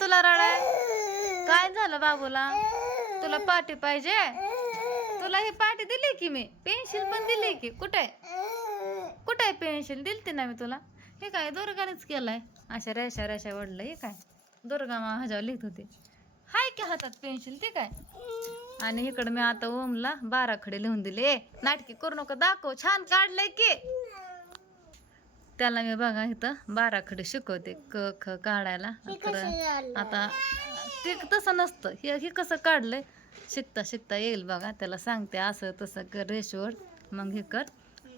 तुला रडाय? काय झालं बाबूला? तुला पाटी पाहिजे? तुला ही पाटी दिली की मी, पेन्सिल पण दिली की. कुठे कुठे पेन्सिल दिलती ना मी तुला. हे काय दुर्गानेच केलाय, अशा रेषा रेषा वडलं. हे काय दुर्गा मा ह्याच्यावर लिहित होते. हाय की हातात पेन्सिल, ते काय. आणि इकडं मी आता ओमला 12 खडे लिहून दिले. नाटकी करू नका, दाखव. छान काढलंय की. त्याला मी बघा इथं 12 खडे शिकवते, क ख काढायला. आता ते तसं नसतं. हे कसं काढलंय शिकता शिकता येईल बघा. त्याला सांगते असं तसं कर, रेषेवर मग हे कर.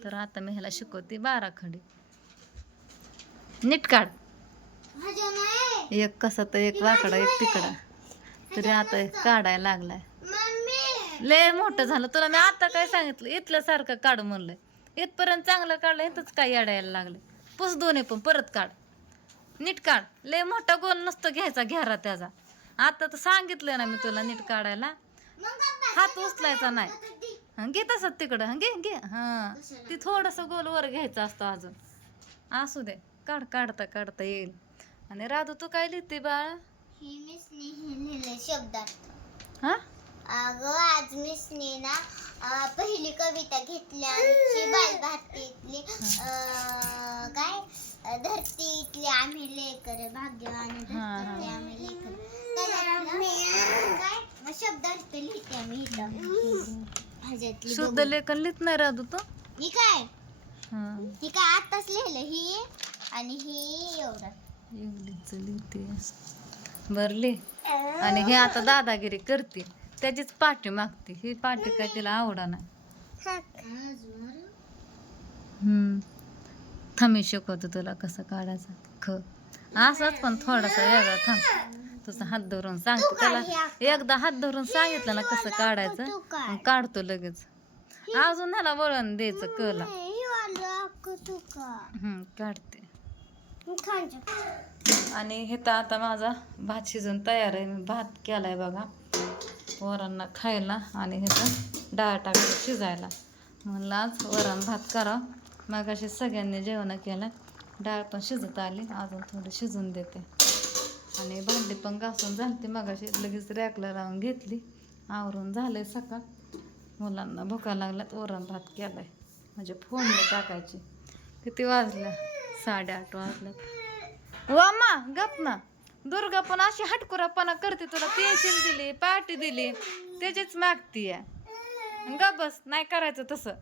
तर आता मी ह्याला शिकवते 12 खडे. नीट काढ. एक कसा तर एक वाकडा एक तिकडा. तरी आता काढायला लागलाय. लय मोठं झालं. तुला मी आता काय सांगितलं, इथलं सारखं काढ म्हणलंय. इथपर्यंत चांगलं काढलं, इथंच काय याडायला लागले. पुस दोन्ही पण परत काढ. नीट काढ. लय मोठा गोल नसतो घ्यायचा घेरा त्याचा. आता तर सांगितलंय ना मी तुला नीट काढायला. हात उचलायचा नाही. घे तसं तिकडं. घे घे. हा, ती थोडस गोल वर घ्यायचं असतं अजून. असू दे, काढ. काढता काढता येईल. आणि राधू तू काय लिहिते बाळ? शब्दार्थ. हा, अगं आज मिसने ना पहिली कविता घेतली आमची बालभारतीतली. काय धरतीतली आम्ही लेकर भाग्यवान, धरतीतली आम्ही लेकर. काय शब्दार्थ लिहिते आम्ही इथं. शुद्ध लेखन लिहित नाही राधू तू? ही काय ही काय आताच लिहिलं. ही आणि ही एवढं एवढीच लिहिते. भरली. आणि हे आता दादागिरी करते, त्याचीच पाठी मागते. ही पाठी काय तिला आवडा नाही. थांबी शिकवतो तुला कसं काढायचं ख. असंच पण थोडासा वेगळा. थांब, तुझा हात धरून सांगते त्याला. एकदा हात धरून सांगितलं ना कसं काढायचं, काढतो लगेच. अजून ह्याला वळण द्यायचं कला. काढते. आणि हे तर आता माझा भात शिजून तयार आहे. मी भात केलाय बघा वरांना खायला. आणि हे तर डाळ टाकली शिजायला. म्हणलं आज वरण भात करा. मग अशी सगळ्यांनी जेवण केलं. डाळ पण शिजत आली, अजून थोडी शिजून देते. आणि भांडी पण घासून झाली. मग अशी लगेच रॅकला लावून घेतली. आवरून झालंय सकाळ. मुलांना भुका लागल्यात. वरण भात केलाय म्हणजे फोडणी टाकायची. किती वाजल्या? 8:30 वाजल्यात. वामा गप ना. दुर्गा पण अशी हटकुरापणा करते. तुला पेन्सिल दिली, पाटी दिली, त्याचीच मागतीये. गप बस, नाही करायचं तसं.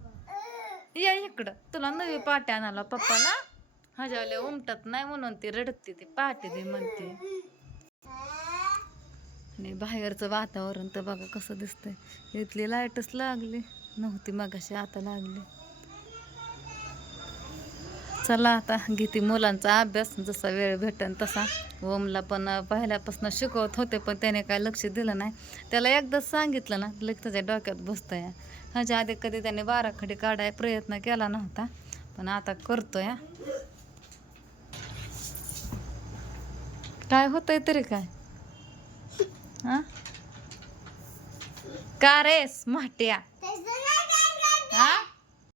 या इकडं. तुला नवी पाटी आणायला पप्पाला. ह्याच्यावले उमटत नाही म्हणून ती रडते. ती पाटी दे म्हणते. आणि बाहेरचं वातावरण तर बघा कसं दिसतंय. इथली लाईटच लागली नव्हती मगाशी, आता लागली. चला आता घेते मुलांचा अभ्यास. जसा वेळ भेटेन तसा. ओमला पण पहिल्यापासून शिकवत होते, पण त्याने काय लक्ष दिलं नाही. त्याला एकदाच सांगितलं ना लगेच त्याच्या डोक्यात बसतंय. ह्याच्या आधी कधी त्याने 12 खडे काढाय प्रयत्न केला नव्हता, पण आता करतोय. काय होतंय तरी काय? हा, का रेस माट्या.